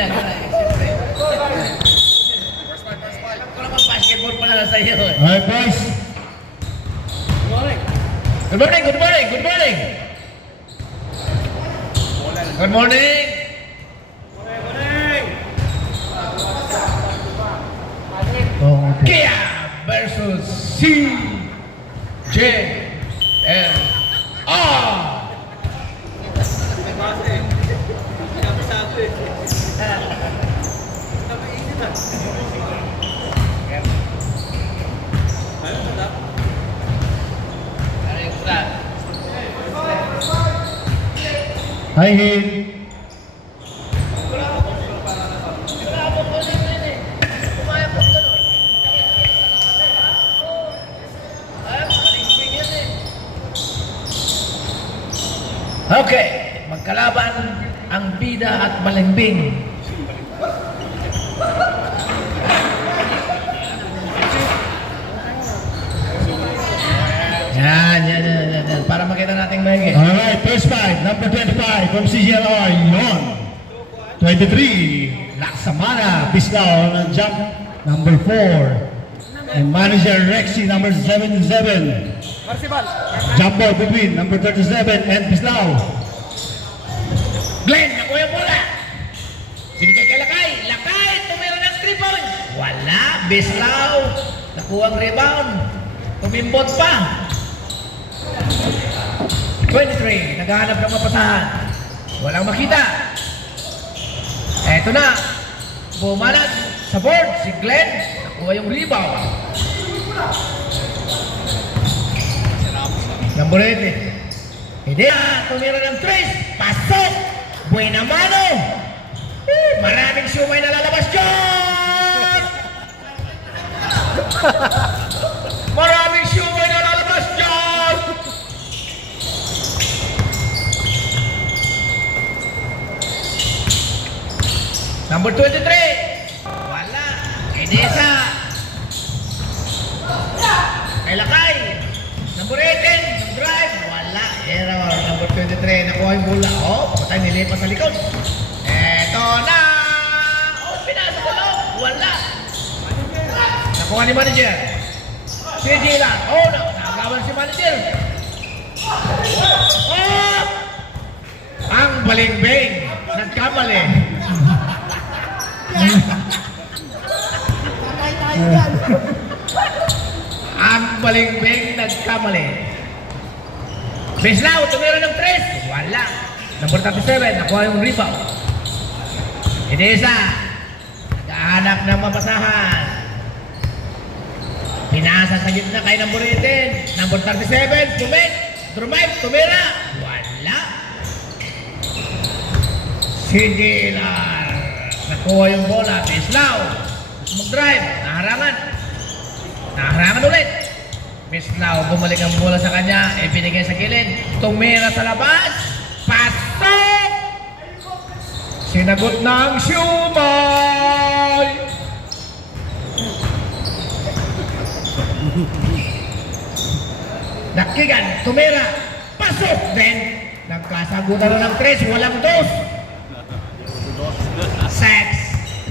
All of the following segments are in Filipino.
Siyempre. Ako naman basketball pala sa iyo. Alright, boys. Good morning, good morning, good morning. Good morning. Oh, okay. Kia versus CJ and R. High heel. Okay, magkalaban ang bida at balimbing. Yan. Para makita natin mahigit. Alright, first fight, number 25 from CGLR, Yon. 23, Laksamana, Bislao on jump, number 4. And manager Rexy, number 77. Jump ball between number 37 and Bislao. Glenn, nakuha yung bola. Binigay kay Lakay. Lakay, tumira ng 3 points. Wala, Bislao. Nakuha ang rebound. Tumimbot pa. 23, naghahanap ng mapasahan. Walang makita. Eto na. Bumanat sa board si Glenn. Nakuha yung rebound. Number 8. Hindi na. Tumira ng 3. Pasok. Buena mano. Maraming sumay na lalabas dyan. Maraming sumay na lalabas dyan. Number 23. Wala. Edesa. Kay Lakay. Number 18. Drive. Wala. Error. Number 23. Nakuha yung bola. Oh, patay nilipat sa likod. Eto na. Oh, pinasa sa loob. Wala. Nakuha ni manager. Si Gila. Oh, nakagawan si manager. Oh! Ang balingbing. Nagkamali. Ang balingbing nagkamali. Bislao, tumira ng 3. Wala. Number 37, nakuha yung rebound. Edesa, naghahanap ng mapasahan. Pinasa sa gitna kay number 18. Number 37, Drumive, tumira. Wala. Sindilar. Nakuha yung bola. Bislao. Mag-drive. Naharangan ulit. Bislao, bumalik ang bola sa kanya. Binigay sa kilid. Tumira sa labas. Pasok! Sinagot ng siumay. Nakigan. Tumira. Pasok din. Nagkasagutan na ng 3. Walang 2. 6-3.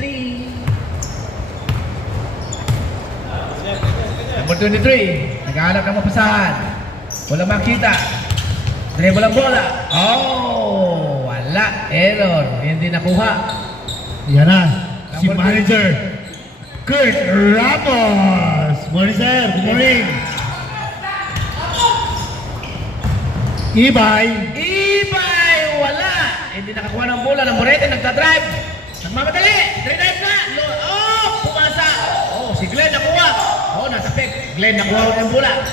Number 23, naghahanap ng mapasahan. Wala makita. Dribble ang bola. Oh, wala. Error. Hindi nakuha. Yan na. Si Number manager Kurt Ramos. Morning, sir. Good morning. Ibay. Wala. Hindi nakakuha ng bola. Number 18, nagdadrive. Nagmamadali. Drive na. Oh, pumasa. Oh, si Glenn nakuha. Oh, nasa peg. Glenn nakuha ng bola.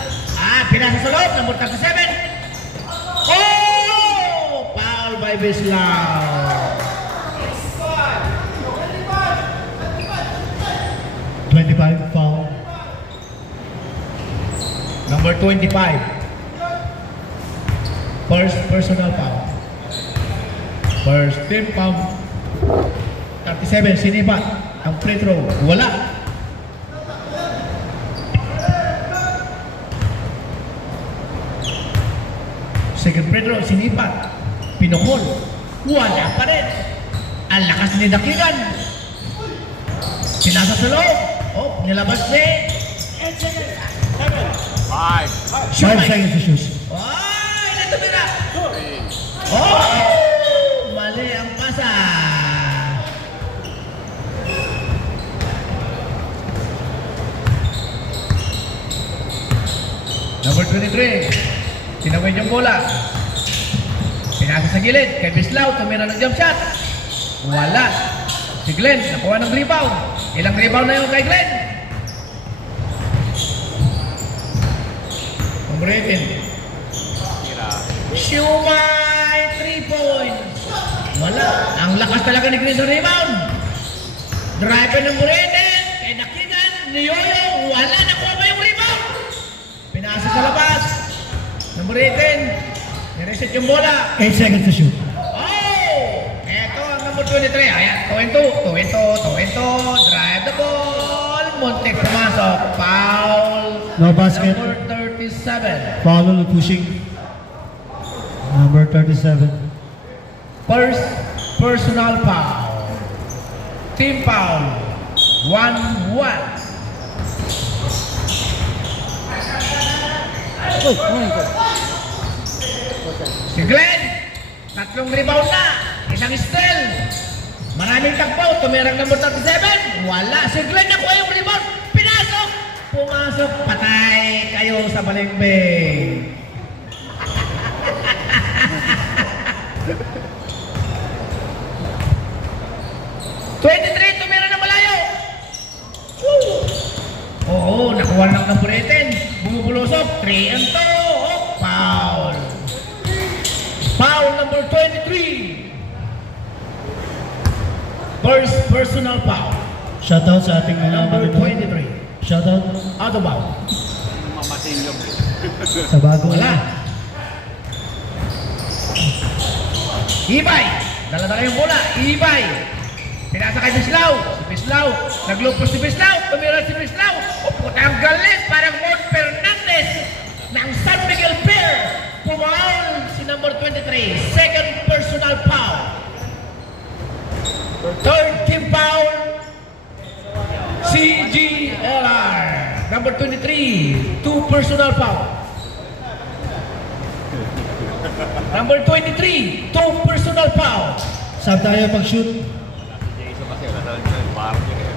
Pinasa sa loob. Number 37. Oh, foul by Bislao. Foul. Number 25. First personal foul. First team foul. 37, sinipa. Ang free throw. Wala. Second free throw, sinipa. Pinukol. Wala pa rin. Ang lakas ni Dakigan. Pinasa sa loob. Oh, nilabas ni. 5, 5 seconds to shoot. Ay, natumira. 3, Oh! Mali ang pasa. Number 23. Tinawin yung bola. Pinasa sa gilid. Kay Bislao, tumira ng jump shot. Wala. Si Glenn, nakuha ng rebound. Ilang rebound na yun kay Glenn? Number 18. tira. Shumai, 3 points. Wala. Ang lakas talaga ni Glenn sa rebound. Drive ng Mureden. Kay Dakigan, ni Yoyo. Wala. Nakuha ba yung rebound? Pinasa sa labas. Number 18. Nireset yung bola. 8 seconds to shoot. Oh! Eto ang number 23. Ayan. 2-2. Drive the ball. Muntik pumasok. Foul. No basket. Number 37. Foul on the pushing. Number 37. First personal foul. Team foul. 1-1. Si Glenn, 3 rebound na. Isang steal. Maraming takbo. Tumirang number 37. Wala. Si Glenn nakuha yung rebound. Pinasok. Pumasok. Patay kayo sa balimbing. Tumira na malayo. Woo! Oo, nakuha ng number 18. Bumubulusok. 3-2. Oh, foul. Foul number 23. First personal foul. Shoutout sa ating mga Number kapitbahay. 23. Shoutout Out of bounds. Mamating yung sa bagong Wala. Ibay. Dala-dala yung bola. Ibay. Pinasa kay Bislao. Si Bislao. Naglupos si Bislao. Tumira si Bislao. Pupunta ang galit. Parang Mon Fernandez ng San Miguel Pair. Pumaul si number 23. Second personal foul. Third team foul. CGLR. Number 23. 2 personal foul. Number 23. 2 personal foul. Sab tayo pag-shoot. Jason kasi wala talaga yung parang yun.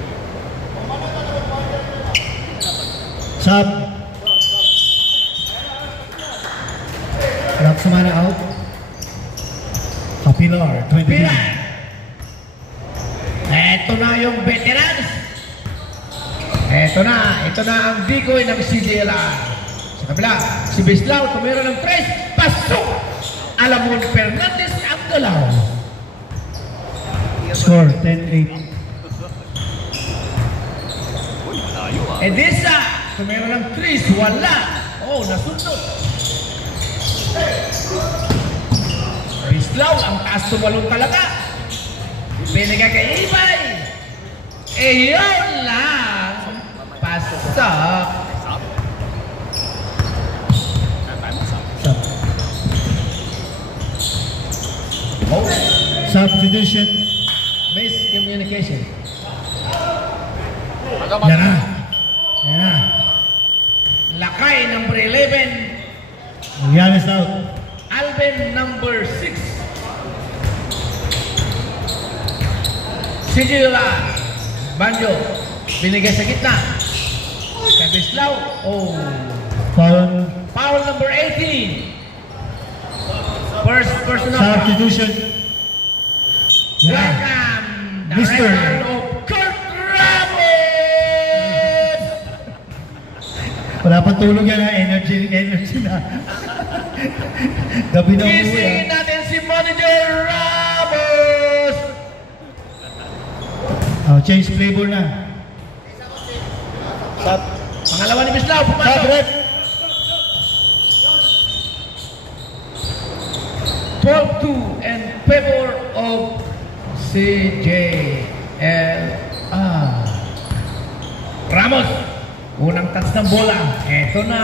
Sab. Rock Samana out. Kapilar, 23. Pila. Ito na yung veterans. Ito na ang bigoy ng CGLR. Sa kabila, si Bislao tumira ng 3. Pasok! Alamon Fernandez ang galaw. Score, 10-8. Uy, malayo ah. Edisa, tumira ng 3. Wala. Oh, nasundot. Bislao, ang taas tumalong talaga. Binigay kay Ibay. Eh, yun lang. Pasok. Sab. Time sab. Sab. Oh, Substitution. miscommunication. Yan na. Yan na. Lakay, number 11. Yanis out. Alvin, number 6. Sigila. Banjo. Binigay sa gitna. Kay Bislao. Oh. Foul. Foul number 18. First personal foul. Substitution. Yan. Welcome. The Mr. return of Kurt Ramos. Wala pang tulog yan ha. Energy na. Gabi na umuwi Gisingin ha. natin si Manager Ramos. Oh, change flavor na. Sab. Pangalawa ni Bislao. Sab, Pumasok. rep. 12-2 in favor of CJLR. Ramos, unang touch ng bola. Eto na.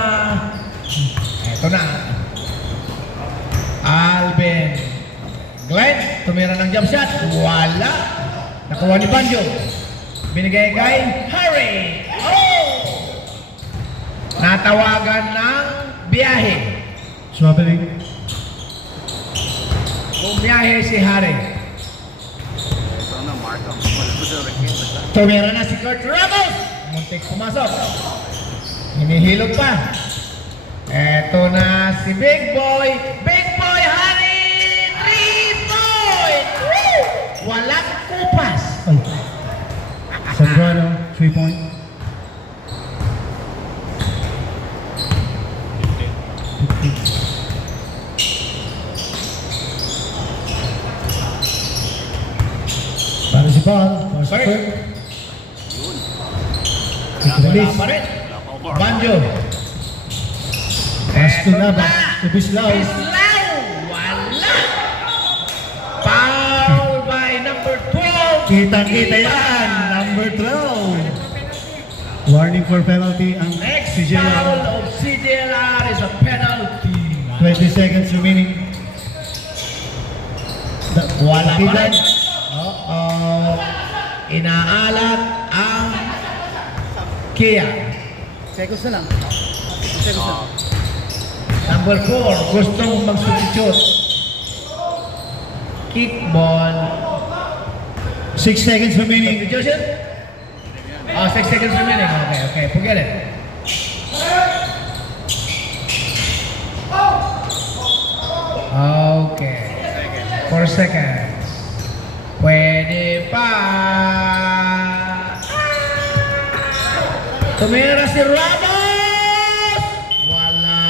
Alvin. Glenn. tumira ng jump shot. Wala. Nakuha ni Banjo. Binigay kay Harry. Oh! Natawagan ng biyahe. Traveling. Bumiyahe si Harry. Ito na, Mark. Wala ko sa rekin. Tumira na si Kurt Ramos. Muntik pumasok. Hinihilog pa. Eto na si Big Boy. Big Boy Harry! 3-point! Woo! Walang kupas. Ay. Zambrano, 3-point. 15. Para si Paul, for Sorry. Spurt. Wala Release. pa rin. Wala pa over. Banjo. Pass to Eto Nava, na. to Bislao. Bislao! Wala! Foul by number 12. Kitang-kita yan, number 12. Warning for penalty ang Next CJR. foul of CJR is a penalty. 20 seconds remaining. Wala pa Tigan. rin. Inaalat ang Kia. Seconds na lang. Number 4, gustong mag-substitute. Kickball. 6 seconds remaining. Substitution? Oh, 6 seconds remaining. Okay, forget it. Okay. 4 seconds. Pwede pa. Tumira si Ramos! Wala.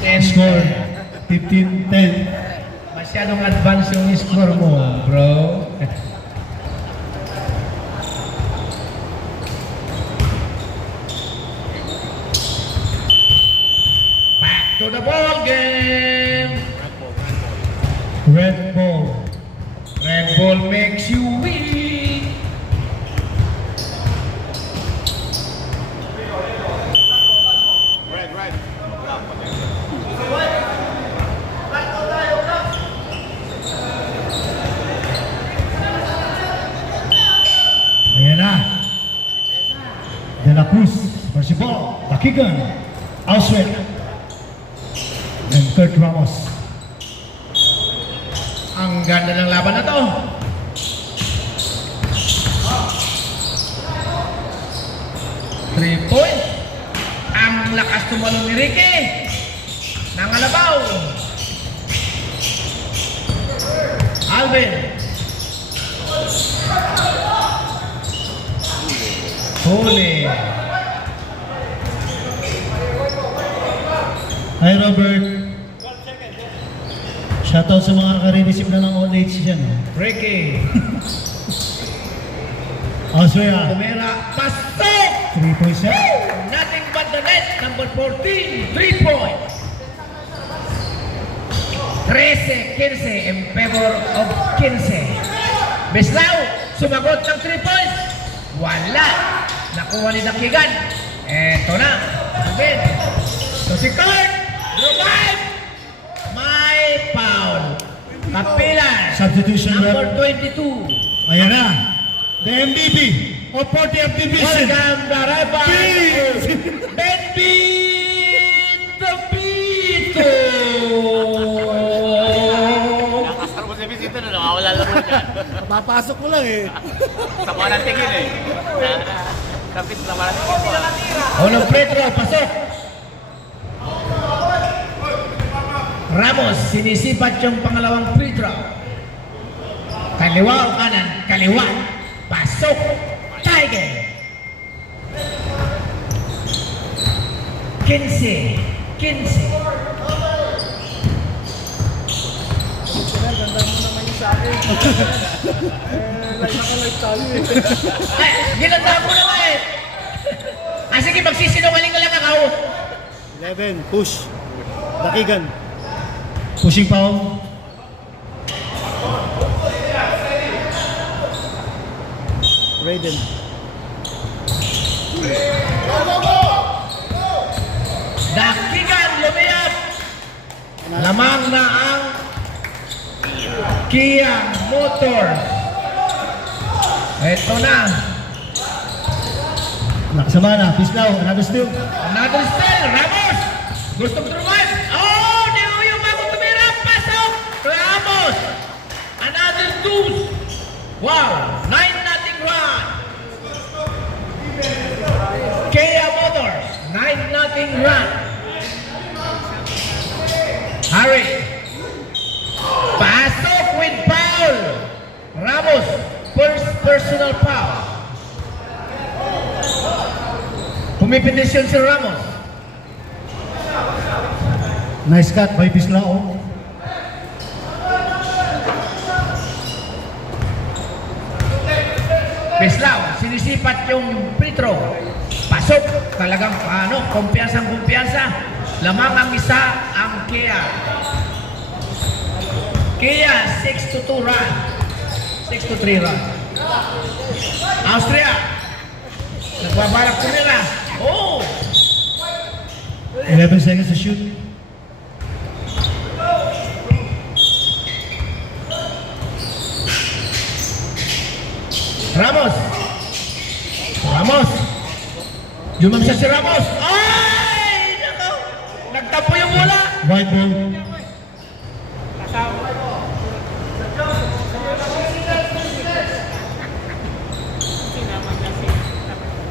20-10. Score 15-10. Masyadong advance yung score mo, bro. Back to the ball game. Red ball. Red Bull makes you weak. Right. Ayan na. De La Cruz. Mercy ball. Takigan. Auswet. And Kurt Ramos. Ang ganda ng laban na to. Three point. Ang lakas tumalong ni Ricky. Nangalabaw. Alvin. Huli. Hi Robert. Shoutout sa mga naka-receive na ng all age dyan. Ricky. Auswea. Tumira. Pasok! 3 points set. Nothing but the net. Number 14. 3 points. 13-15 in favor of 15. Bislao, sumagot ng 3 points. Wala. Nakuha ni Dakigan. Eto na. Again. So si Kurt, revive. May foul. Kapilan. Substitution Number rep. 22. Ayan na. The MVP of 40th Division. Welcome the rival. Please. Benvin Tapito. Nakasar mo si Vicente na nakawala lang mo dyan. Papasok mo lang eh. Sa mga ng tingin eh. Kapit na mga ng tingin mo. Unang free throw, pasok. Ramos, sinisipat yung pangalawang free throw. Kaliwa o kanan? Kaliwa. Pasok. Tiger. 15. 15. Ganda mo naman yung sa akin. Like ako like tayo eh. Ay, ginanda mo naman eh. Ah, sige, magsisinungaling ka lang ako. 11, push. Dakigan. Pushing foul. Raiden. Dakigan, lumiyap. Lamang na ang Kia Motors. Ito na. Nakasama na. Pislaw. Another steal. Another steal. Ramos. Gustong truman. Oh, di mo yung bago tumira. Pasok. Ramos. Another deuce. Wow. 9-0 run. Kia Motors. 9-0 run. Harry. Pasok with foul. Ramos. First personal foul. Pumipindisyon si Ramos. Nice cut by Pislaw. Beslaw, sinisipat yung free throw. Pasok. Talagang kumpiyansang-kumpiyansa. Lamang ang isa ang Kia. Kia, 6-2 run. 6-3 run. Austria. Nagbabalak ko nila. Oh! 11 seconds to shoot. Ramos. Ramos. Yumam siya si Ramos. Ay! Nako! Nagtapo yung bola. White ball.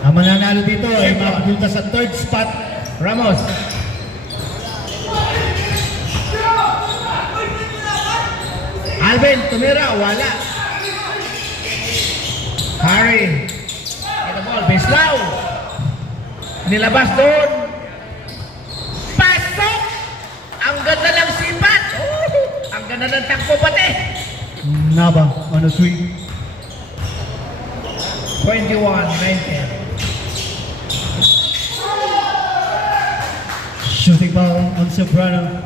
Ang mananalo dito ay mapupunta sa third spot. Ramos. Alvin, tumira. Wala. Harry. Get the ball. Beslaw. Nilabas doon. Pasok! Ang ganda ng sipat. Oh, ang ganda ng takbo pati. Naba on the 3. 21-19. Shooting foul on Sobrano.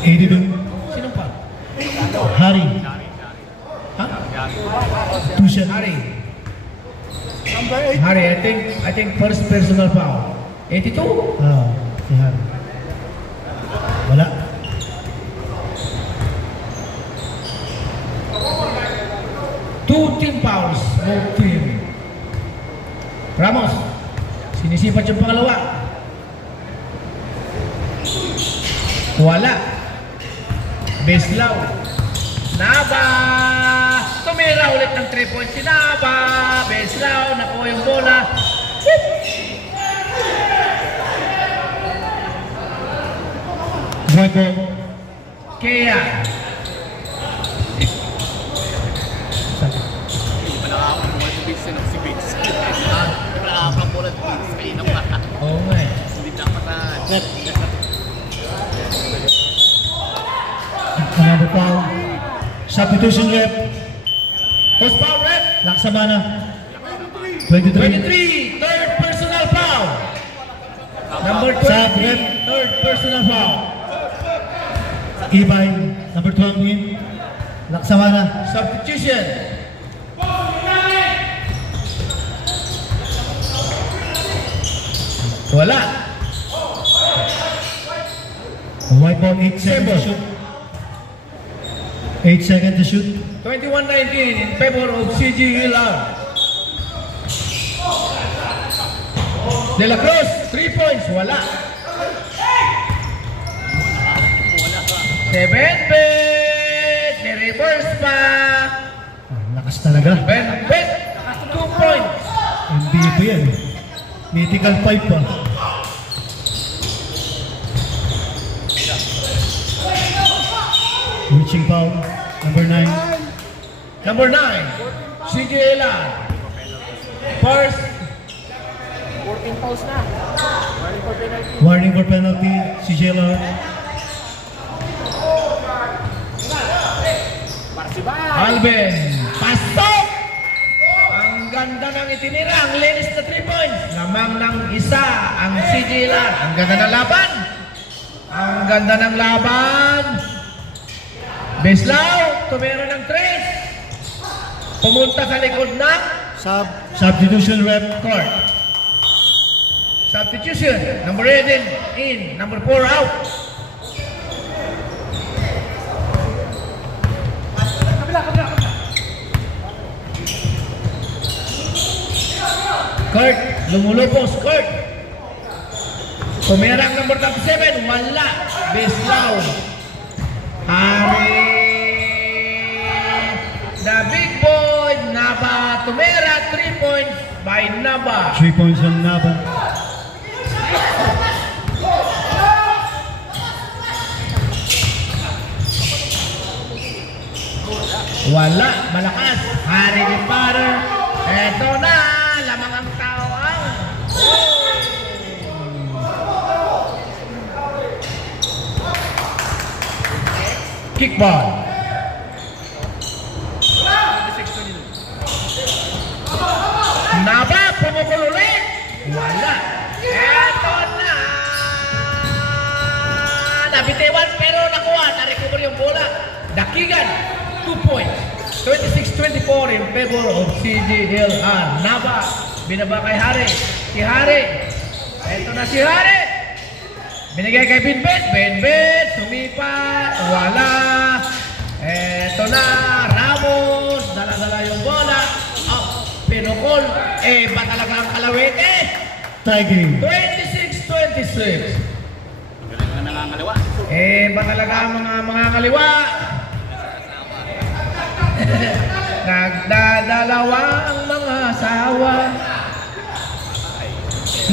82. Sinong pa? Hari. Ha? Two shot. Harry. Number 8. Harry, I think first personal foul. 82? Ah, si Hari. Wala. Two team fouls, no team. Ramos, sinisipat yung pangalawa. Wala. Beslaw. Naba! Tumira ulit ng 3 points si Naba. Beslaw, nakuha yung bola. White ball. Kaya. Nakakakuha si Vince ng si Vince. Nakakakuha si Vince. Kaya naman. Oo nga eh. Hindi napatahan. Another foul. Substitution rep. Post foul rep. Laksamana. 23. 23, third personal foul. Number 20, Sub rep. third personal foul. Ibay. Number 12 win. Laksamana. Substitution. Wala. White ball 8 seconds to shoot. 8 seconds to shoot. 21-19 in favor of CG Hilar. De La Cruz, 3 points. Wala. 7 bet. Ni-reverse pa. Lakas talaga. Ben bet. 2 points. MVP yan. Mythical 5 pa. Reaching foul. Number 9. Number 9, CG Hilar. First, 14 fouls na. Warning for penalty. Warning for penalty. CJ Lord. Parsiban. Alvin. Pasok! Ang ganda ng itinira. Ang linis na 3 points. Lamang ng isa ang CG Hilar. Ang ganda ng laban. Ang ganda ng laban. Beslaw, tumira ng 3. Pumunta sa likod ng Substitution rep. court. Substitution. Number 8 in. Number 4 out. Kurt, lumulupos, Kurt. Tumirang number 37, wala. Bislaw. Hari. The big boy, Naba. Tumira, 3 points by Naba. 3 points on Naba. Wala, malakas. Hari ni Potter. Eto na, lamang ang tao ang. Kickball. Naba, pumukul ulit. Wala. Eto na. Nabitiwan pero nakuha. Na-recover yung bola. Dakigan. 2 points. 26-24 in favor of CGLR. Naba. Binaba kay Hari. Si Hari. Eto na si Hari. Binigay kay Binbet. Binbet. Sumipat. Wala. Eto na. Ramos. Dala-dala yung bola. Pinukol. Ba talaga ang kalawete? Tie game. 26-26. Galing na nangangaliwa. Ba talaga ang mga kaliwa? Nagdadalawa ang mga asawa.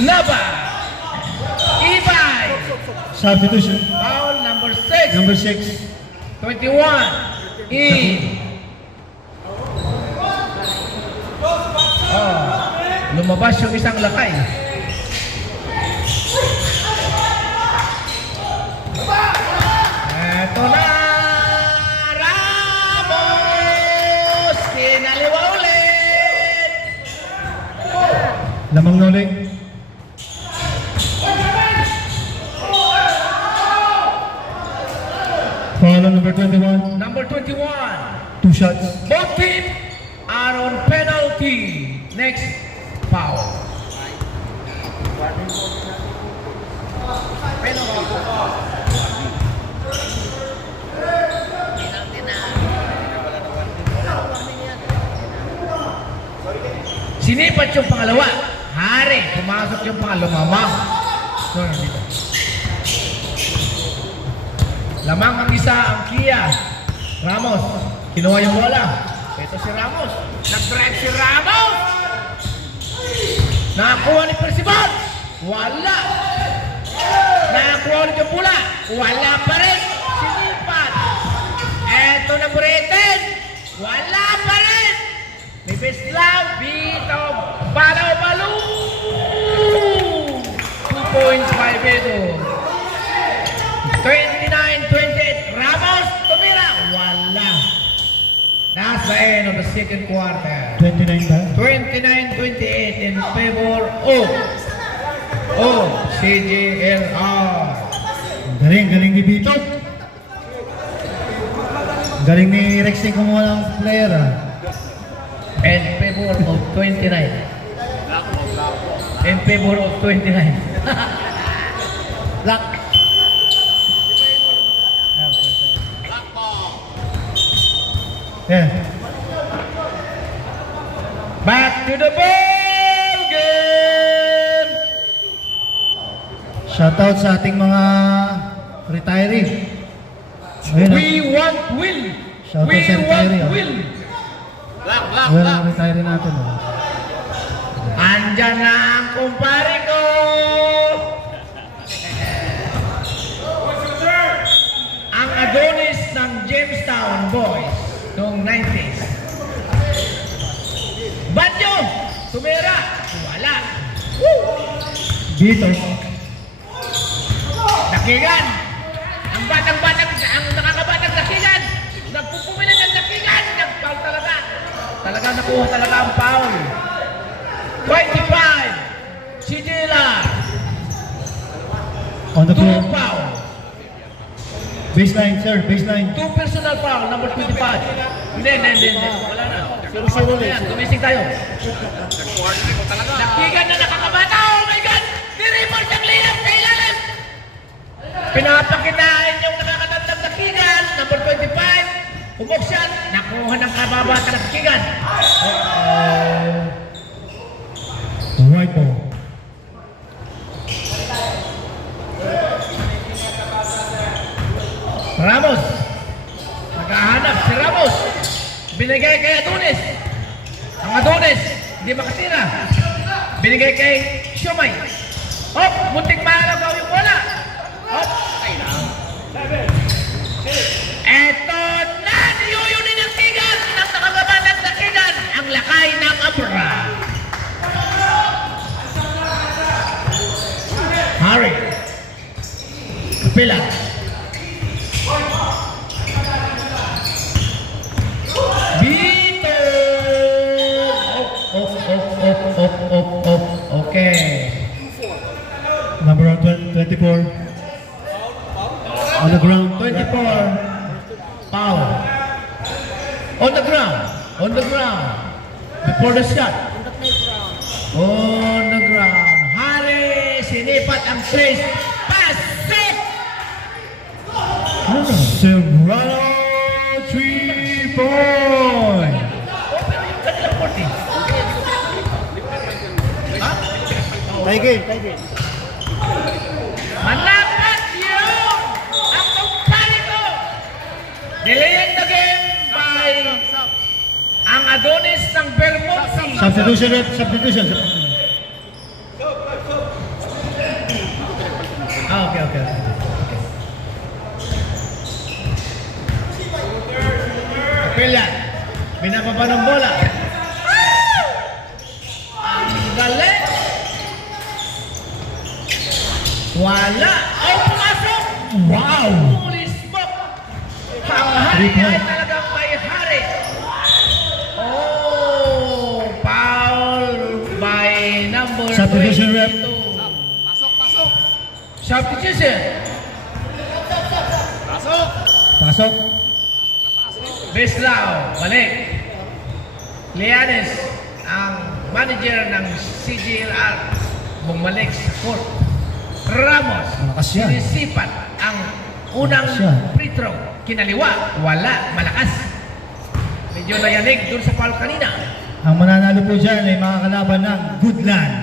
Naba. Ibay. Substitution. Foul number 6. Number 6. 21. Lumabas yung isang lakay. Eto na. Ramos. Kinaliwa ulit. Lamang na ulit. Foul on number 21. Number 21. 2 shots. Both teams are on penalty. Next foul. Sinipat yung pangalawa. Hari, pumasok yung pangalawa. No, dito. Lamang ang isa, ang Kia. Ramos, kinuha yung bola. Ito si Ramos. Nag-drive si Ramos. Nakakuha ni Percival. Wala. Nakakuha ulit yung bola. Wala pa rin. Sinipat. Ito na Bureten. Wala pa rin. May Bislaw. Bito. Balaw-balo. 2 points by Beto. 29-28. Ramos. Tumira. Wala. That's the end of the second quarter. 29 ba? 29-28 in favor of CGLR. Galing ni Bito. Galing ni Rexy kumuha ng player ah. In favor of 29. In favor of 29. Lock. Yeah. Back to the ball game. Shoutout sa ating mga retiree. Ayun, We want win. Shout out We sa want retiree, ah. win. Ayun ang retiree natin. Oh. Andyan na ang kumpare ko. Ang Adonis ng Jamestown Boys noong 90s. Badyo! Tumira! Wala! Woo! Bito. Dakigan! Ang batang-batang, ang nakakabatang dakigan! Nagpupumilan ng dakigan! Nag-foul talaga! Talaga nakuha talaga ang foul. 25! Si Dila! On the 2 floor. foul! Baseline, sir. Baseline. 2 personal foul, number 25. Hindi. Wala na. Zero na yan. Gumising tayo. Nag-coordinate ko talaga. Dakigan na nakakabata. Oh my God! Ni-report ang layup sa ilalim. Pinapakitaan yung nakakatandang dakigan, number 25. Umuksan. Nakuha ng kababata ng dakigan. White Ramos. Naghahanap si Ramos. Binigay kay Adonis. Ang Adonis, hindi makatira. Binigay kay Siomay. Hop, muntik mahalagaw yung bola. Hop. Eto na, niyuyunin ng tigan. Nang nakagaman ng dakigan. Ang lakay ng Abra. Harry. Kapila. Vito. Op. Okay. Number 24. On the ground. 24. Foul. On the ground. On the ground. Before the shot. On the ground. Hari, sinipat ang trace. Pasok! Serrano 3-point. Oh, pero yung kanila 40. Ha? Tie game. Manapat yung ang kumpare ko. Delaying the game by ang Adonis ng Bermondsey. Substitution, ref. Substitution. Okay. Pila. Binababa ng bola. Ang galing. Wala. Oh, pumasok. Wow! Holy smoke. Ang hari ay talagang may hari. Oh, foul by number Substitution, ref. 22. Pasok. Substitution. Pasok. Bislao, balik. Lianes, ang manager ng CGLR, bumalik sa court. Ramos, Malakas yan. sinisipat ang unang Malakas yan. free throw. Kinaliwa, wala, malakas. Medyo nayanig dun sa foul kanina. Ang mananalo po dyan ay mga kalaban ng Goodland.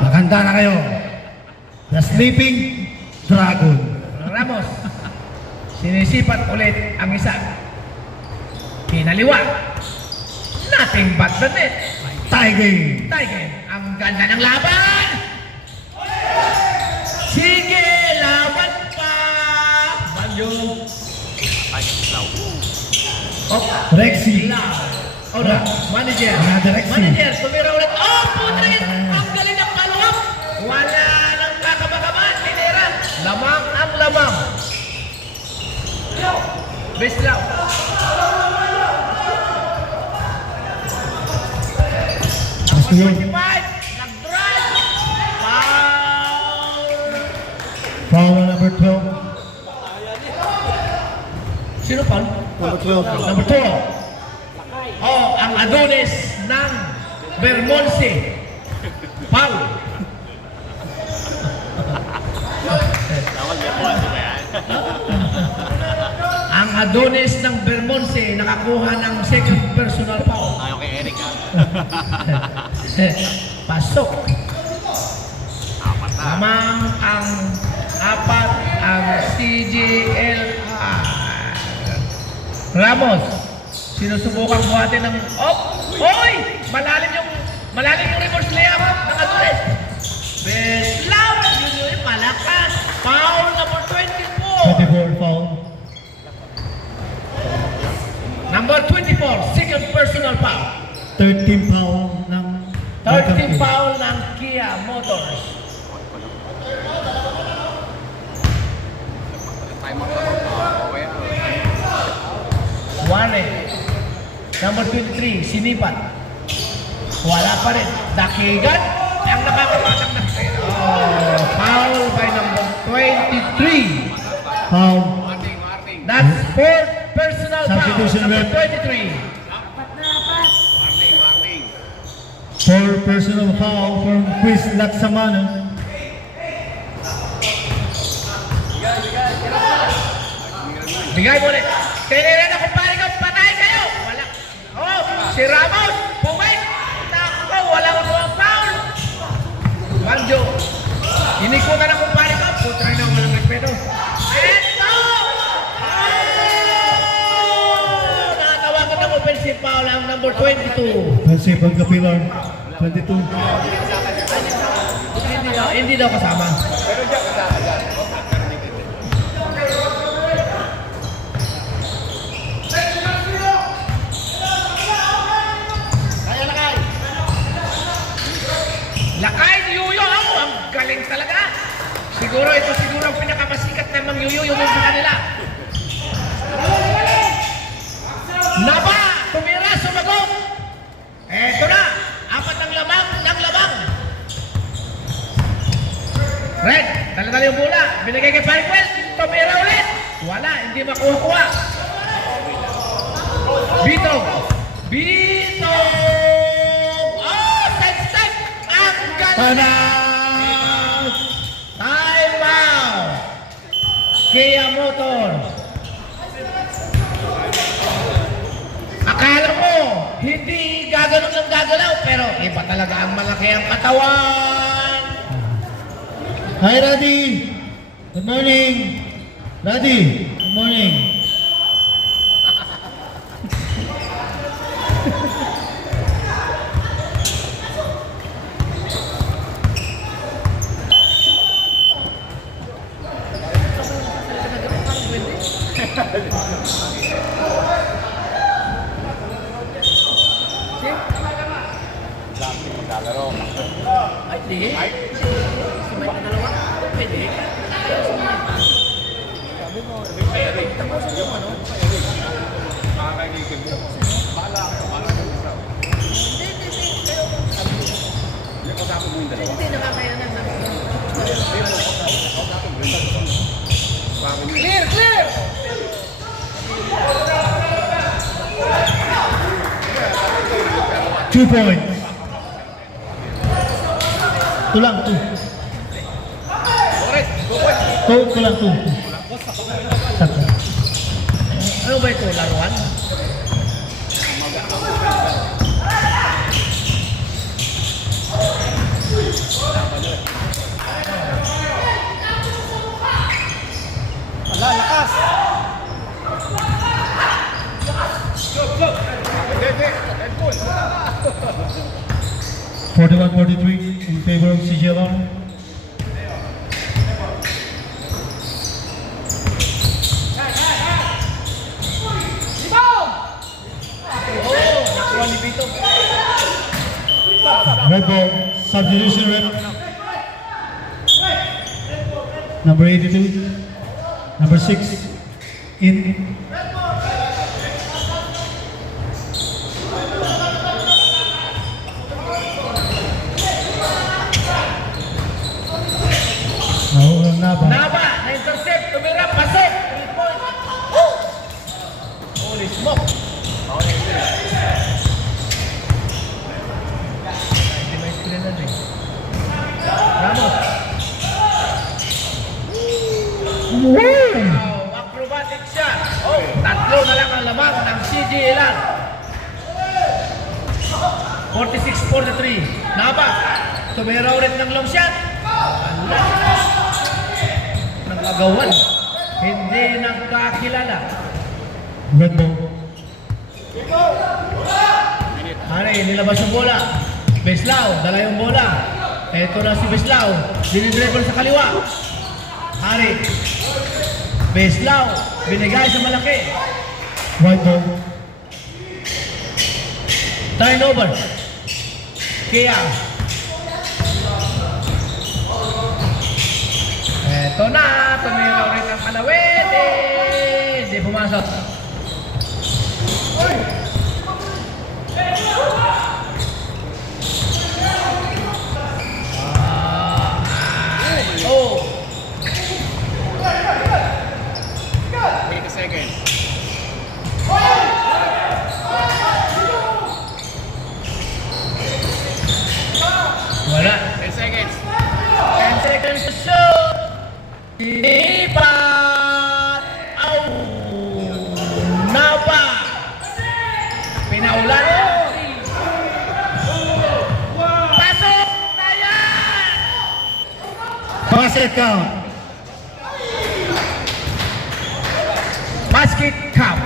Maganda na kayo. The Sleeping Dragon. Ramos, sinisipat ulit ang isa. Kinaliwa, nothing but the net. Tie game. Tiger, ang ganda ng laban! Sige, laban pa! Banyo! Oh, Rexy. Oh, no. Manager. Another Rexy. Manager, tumira ulit. Oh, putra yun! Ang galing ng follow-up! Wala nang kakabakaman. Tinira. Lamang ang lamang. Beslaw. Gusto yun. 25. Nag-drive. Foul. Foul on number 12. Sino pa? Number 12. Number 2. Oh, ang Adonis ng Bermondsey. Foul. Ang Adonis ng Bermondsey nakakuha ng second personal foul. Ayaw kay Eric ha. Pasok. Apat na. Lamang ang apat ang CGLR. Ramos, sinusubukan buhatin ng Hoy! Malalim yung reverse layup ng Adonis. Beslaw! Yun yung malakas. Foul number 24. 24 foul. Number 24, second personal foul. 13 foul ng 13 foul ng Kia Motors. Time out naman. Okay. Warren. Number 23, sinipat. Wala pa rin. Dakigan. Ang nakakapatang na. Oh, foul by number 23. Foul. Marting. That's fourth personal foul. Substitution, Number ref. 23. Marting. 4 personal foul from Chris Laksamana. Bigay mo ulit. Tinira na kumpare ko. Patay kayo. Wala. Oh, si Ramos. Bumait. Nako, walang foul. Banjo. Inikutan na kumpare ko. Putra na walang respeto. Eto! number 22. Offensive on Capillar. 22. Hindi daw kasama. Pero diyan kasama dyan. Kaya lakay. Lakay ni Yuyo. Oh, ang galing talaga. Siguro ito ang pinakamasikat na mang Yuyo yung sa kanila. Naba! Tumira, sumagot! Eto na! Apat ng labang. Red, dala-dala yung bola. Binigay kay Parikwel. Tumira ulit. Wala, hindi makuha-kuha. Bito! Oh, side-step! Ang galing! Panas! Time out! Kia Motor. Akala mo, hindi gaganon lang gagalaw, pero iba talaga ang malaki ang katawan. Hi, Raddy. Good morning. Raddy, good morning. Ay, hindi. Sumay na dalawa. Pwede. Makakagigil mo. Bala ko sa. Hindi kasama mo yung dalawa. Hindi nakakayanan na. Clear! 2 points. Tulang, 2. Tulang, 2. Sakto. Ano ba ito? Laruan? Wala, lakas. Hindi. Red Bull. 41-43 in favor of CGLR. Nakuha ni Bito. Red ball, substitution rep. Number 82. Number 6. In. Nahurang Naba. Naba, na-intercept, tumira, pasok. 3 points. Woo! Holy smoke. Hindi may screenan eh. Ramos. Wow, acrobatic shot. Oh, tatlo na lang ang lamang ng CG Ilan. 46-43. Naba, tumira ulit ng long shot. Ng agawan. Hindi nagkakilala. Red ball. Hari, nilabas yung bola. Beslao, dala yung bola. Ito na si Beslao. Dinidribble sa kaliwa. Hari. Beslao, binigay sa malaki. White ball. Turnover. Kaya. Ito na, tumira ulit ang kalawit. Hindi pumasok. Oh. 80 seconds. Wala. 10 seconds. 10 seconds to shoot. Lipat. Au. Naba. Pinaulan. Pasok na yan. Basket count. Basket count.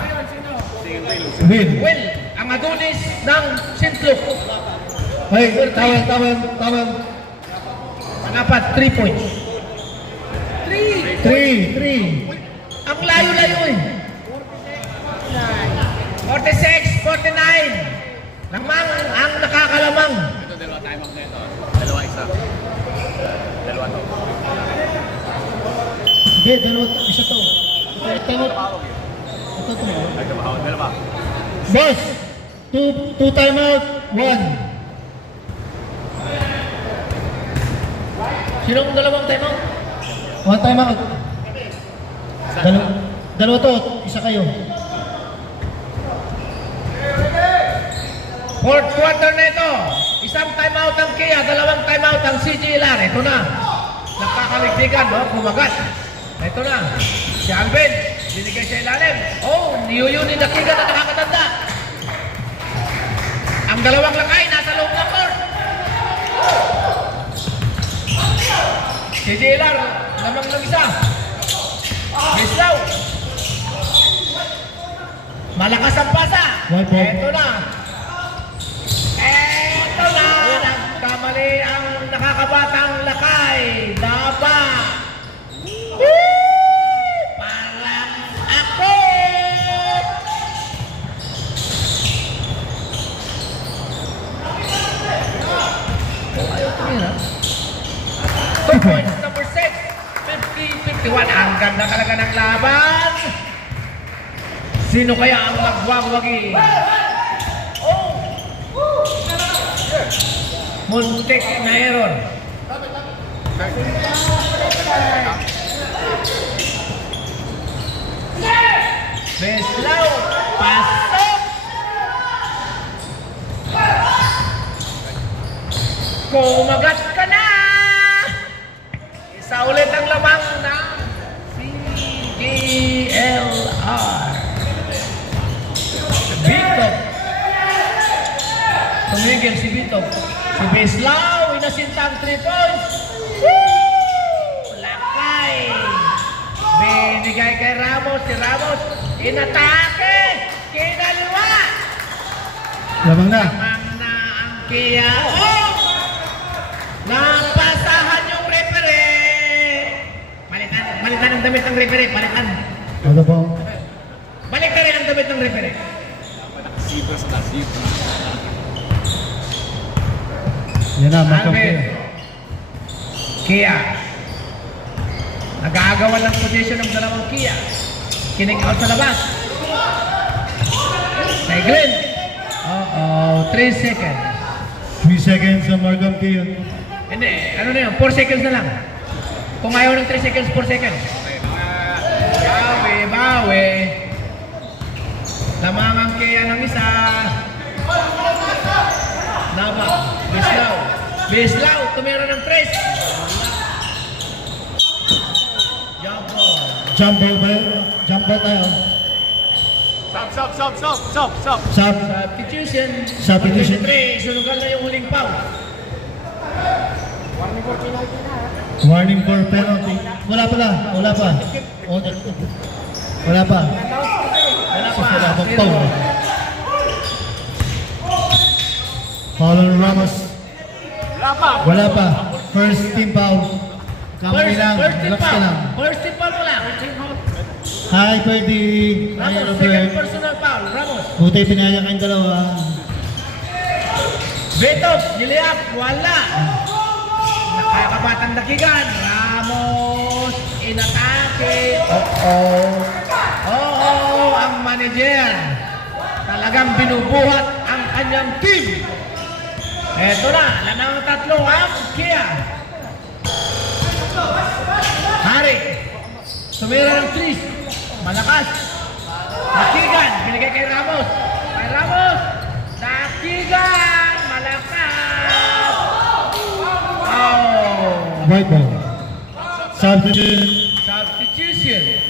Win. Well, ang Adonis ng Sintlok. Ay, tawag. Pang-apat, 3 points. 3. Ang layo-layo eh. 46-49. Lamang ang nakakalamang. Ito, dalawa time out na ito. Dalawa isa. Dalawa to. Hindi, dalawa, isa to. Ito. Ay, dalawa. Boss, two timeout, 1. Sinong dalawang timeout? 1 timeout. Dalawa to, isa kayo. Fourth quarter na ito. Isang timeout ang Kia, dalawang timeout ang CGLR. Ito na. Nagkakaligdigan, no? Kumagat. Ito na. Si Alvin, binigay sa ilalim. Oh, niyuyunin na Kiga na nakakatanda. Ang dalawang lakay, nasa loob ng court. CGLR, lamang ng isa. Bislaw. Malakas ang pasa. White ball. Ito na. Ito na. Nagkamali ang nakakabatang lakay. Daba. Woo! Parang ako. Ayaw tumira. 2 points, number 6. 50-51. Ang ganda talaga ng laban. Sino kaya ang magwawagi? Oh! Muntik na error. Beslaw, pasok! Kumagat ka na! Isa ulit ang lamang ng CGLR. Bitop. Tumigil si Bitop. Si Beslaw, inasintang 3 points. Woo! Lakay. Binigay kay Ramos. Si Ramos, inatake. Kinalwa. Lamang na. Lamang na ang Kia. Oh! Napasahan yung referee. Palitan ang damit ng referee. Palitan. Ano po? Balik na rin ang damit ng referee. Nakasibra sa nasibra. Yan na, Alvin. magkampi. Kia. Nag-aagawan ng position ng dalawang Kia. Kinig out sa labas. Kay Glenn. 3 seconds. 3 seconds sa Markham Kiyon. Hindi, ano na yun? 4 seconds na lang. Kung ayaw ng 3 seconds, 4 seconds. Bawi. Lamang ang Kia ng isa. Lama. Bislaw. Tumira ng 3. Jump ball. Jump ball ba yun? Jump ball tayo. Stop. Sub. Substitution. Substitution. 3. Sunugan na yung huling foul. Warning for penalty. Wala pa. Wala pa. Wala pa foul. Foul on Ramos. Wala pa. First team foul. Kamali lang. Relax ka lang. First team foul mo lang. Hi, pwede. Hi, Ramos, second Robert. personal foul. Ramos. Buti pinaya kayong dalawa. Betov, niliap, wala. Nakakabatang dakigan. Ramos, inatake. Ang manager. Talagang binubuhat ang kanyang team. Eto na, lamang ang tatlo ang Kia. Hari. Tumira ng 3. Malakas. Dakigan, binigay kay Ramos. Dakigan, malakas. Oh. White ball. Substitution. Substitution.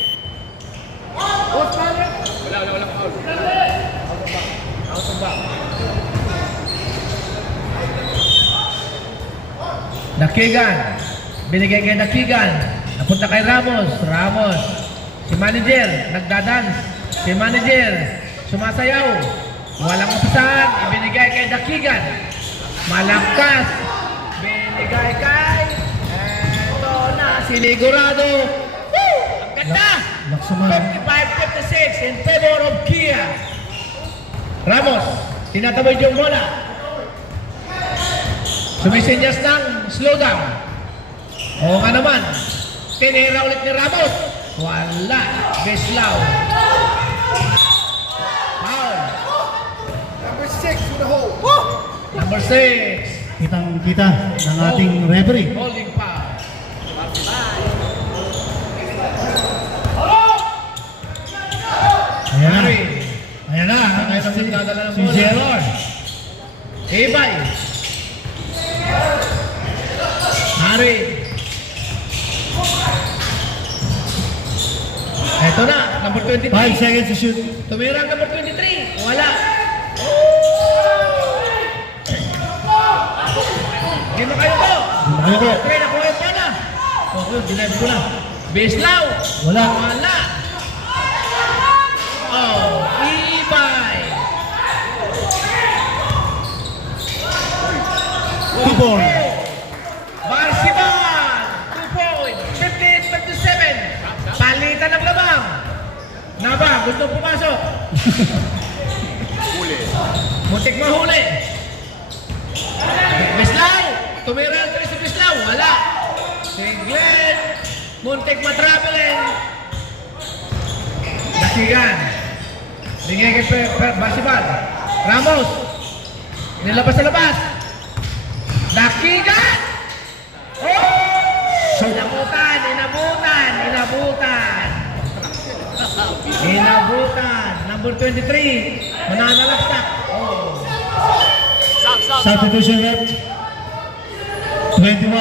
Wala foul. Out of bounds. Dakigan. Binigay kay Dakigan. Napunta kay Ramos. Si manager, nagdadance. Si manager, sumasayaw. Walang upasan, ibinigay kay Dakigan. Malakas, binigay kay... Eto na, sinigurado. Woo! Ang ganda! Laksaman. 55-56 in favor of Kia. Ramos, tinatabay yung bola. Sumisinyas ng slowdown. Oo nga naman. Tinira ulit ni Ramos. Wala. Beslaw. Foul. Number 6 to the hole. Number 6. Kitang-kita ng ating referee. Holding foul. Ayan na. Harry. Ayan na. Ayan ang nagdadala ng Si bola. Gerard. Ibay. Harry. Ito na, number 23. 5 seconds to shoot. Tumira ang number 23. Wala. Hindi mo kayo ko. Ano ko? Try na kuha pa na. Okay, dinabi ko na. Beslaw. Wala. Wala. Oh, Ibay. 2 ball. Barsiban. 2 point. 58-57. Palitan ng labang. Naba, gusto pumasok. Huli. Muntik mahuli. Beslaw. Tumira ang tres si Beslaw. Wala. Si Glenn. Muntik matravelin. Dakigan. Bigay kay Barsiban. Ramos. Nilabas sa labas. Dakigan. Oh! Inabutan, inabutan, inabutan. Inabutan. Number 23. Mananalaksak. Oh. Substitution left. 21.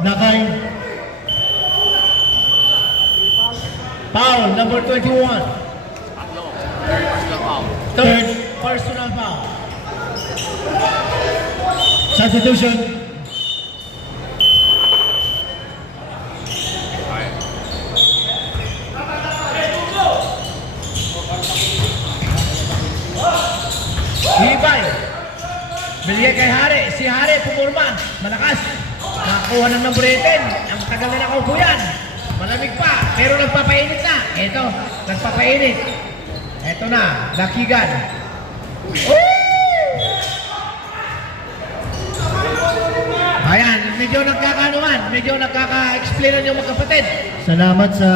Lakay. Foul, number 21. Tatlo. Third foul. Third personal foul. Substitution. Hibay. Binigay kay Hari. Si Hari pumurma. Malakas. Nakakuha ng number 18. Ang tagal na nakaupo yan. Malamig pa. Pero nagpapainit na. Ito. Nagpapainit. Ito na. Dakigan. Ayan. Medyo nagkakanuhan. Medyo nagkaka-explainan yung magkapatid. Salamat sa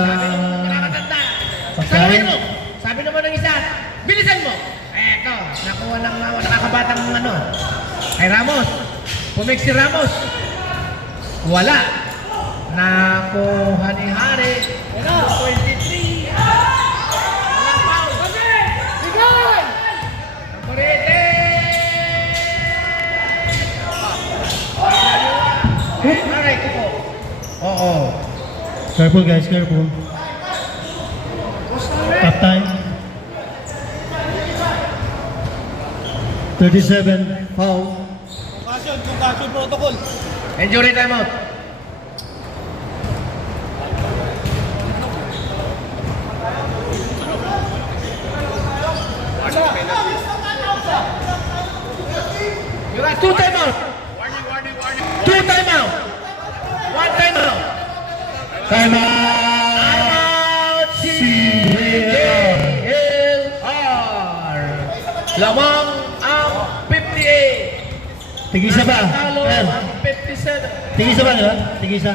Nakakatanda. pagkain. Sabi mo. Sabi naman ng isa. Bilisan mo. Eto. Nakuha ng nakakabatang ano. Kay Ramos. Pumik si Ramos. Wala. Nakuha ni Hari. 23. Walang foul. Number 18. Aray ko po. Oo. Careful guys, careful. Top time. 37. Foul. Concussion protocol. Injury timeout. You got 2 timeout. Warning, warning, warning. 2 timeout. 1 timeout. Time out. Timeout CJLR. Lamang ang 58. Tigisa ba? Talo Ayan. ang 57. Tigisa ba, di ba? Tigisa.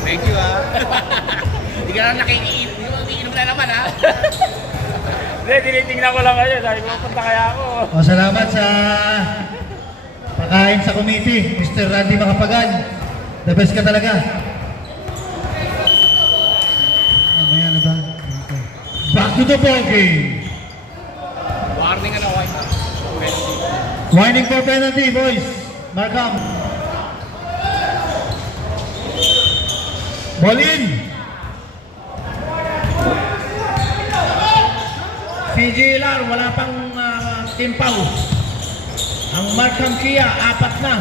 Thank you, ah. Hindi ka lang nakikiinom. Iinom na naman, ah. Hindi, tinitingnan ko lang kayo. Sabi ko, punta kaya ako. O, salamat sa pakain sa committee, Mr. Randy Makapagal. The best ka talaga. Mamaya na ba? Okay. Back to the ball game. Warning ano, white. Winding for penalty, boys. Markham. Ball in. CJLR, wala pang team foul. Ang Markham Kia, 4 na.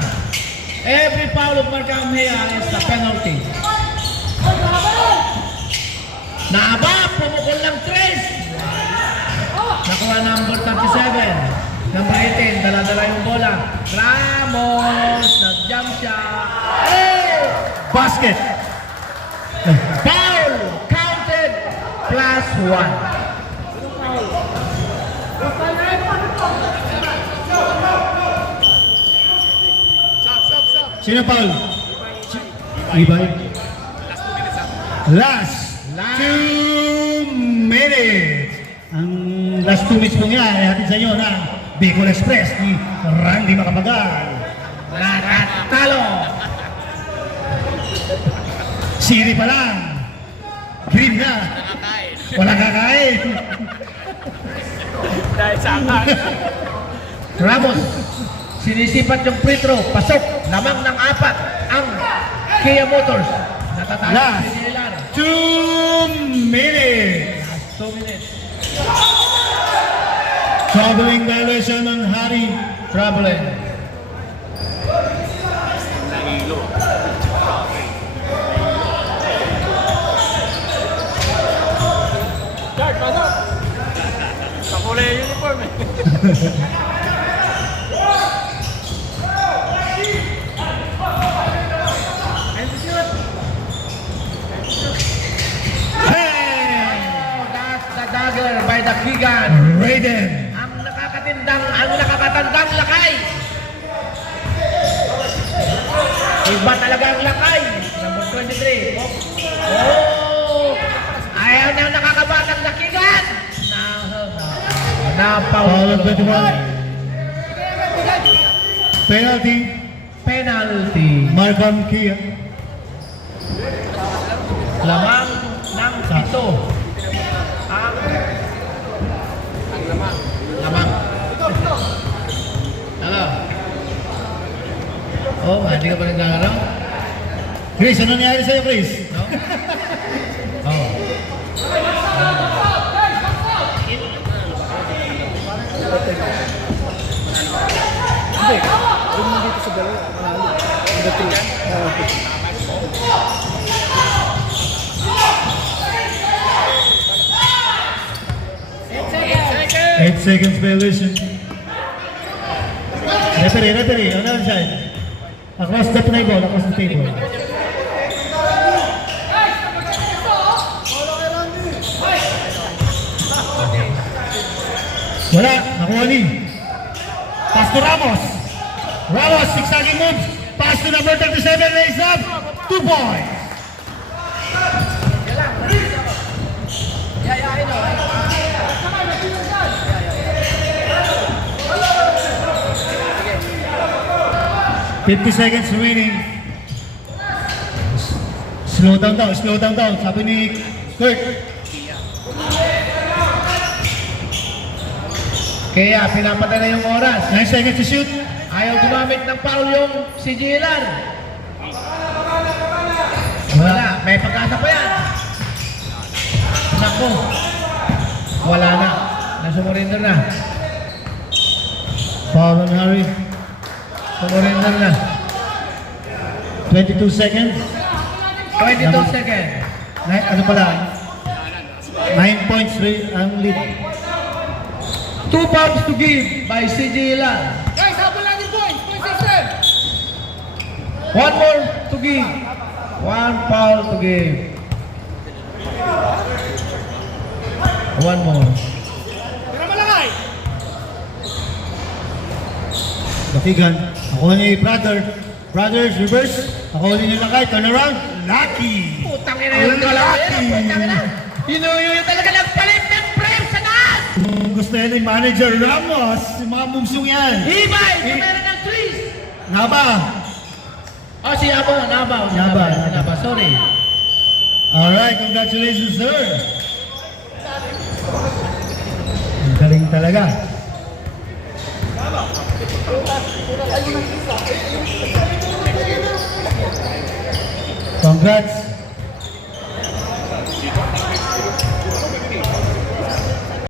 Every foul of Markham Kia is a penalty. Naaba, pumukol ng 3. ang number 37. Number 18, dala-dala yung bola. Ramos, nag-jump siya. Oh! Basket. Foul! Counted plus 1. Sino foul? Ibay. Last 2 minutes, Last 2 minutes. Ang last 2 minutes po niya ay hatid sa inyo ng Bicol Express ni Randy Macapagal. Talo! Siri pa lang. Green na. Nakakain. Wala kakain. Dahil sa akin. Ramos, sinisipat yung free throw. Pasok, lamang ng 4 ang Kia Motors. Natatalo Last si Gilar. 2 minutes. Last 2 minutes. Troubling violation on Harry. Troubling. Nahilo. Guard, pasok! Kakulay yung uniform eh. Hey! Oh, that's the dagger by the Kigan. Raiden. Ang nakakatandang lakay. Iba talaga ang lakay. Number 23. Oh! Ayaw niya nakakabatang nakigan. Foul of 21. Penalty. Penalty. Markham Kia. Lamang ng 7. Ang Lamang. lamang. Ano? Oh, hindi ka pa naglalaro? Chris, ano nangyari sa'yo, Chris? No? Oh. Hindi. Huwag mo dito sa dalawa. Manalo. The three. 8 seconds violation. Referee, on the other side. Across the table, across the table. Wala, nakuha ni. Pass to Ramos. Ramos, zigzagging moves. Pass to number 37, raise up. 2 points. Yayain o. 50 seconds remaining. Slow down daw, sabi ni Kurt. Kaya pinapatay na yung oras. 9 seconds to shoot. Ayaw gumamit ng foul yung si Gilar. Wala, may pagkasa pa yan. Naku. Wala na. Nasumurinder na. Foul on Harry. Sumurinder na. 22 seconds. 22 seconds. Ano pala? 9 points ang lead. 2 fouls to give by si Gilar. Guys, habol natin points! Point system! 1 more to give. 1 foul to give. 1 more. Pero malakay! Bakigan. Ako ni brother. Brothers, reverse. Ako ni Lakay. Turn around. Lucky. Putang ina yung kalaki. Putang ina. Inuyo talaga nagpalit ng frame sa taas. Kung gusto yan ni Manager Ramos, si mga mumsong yan. Hibay! Meron ng trees! Naba. Oh, si Aba. Naba. Naba. Sorry. Alright, congratulations, sir. Ang galing talaga. Congrats.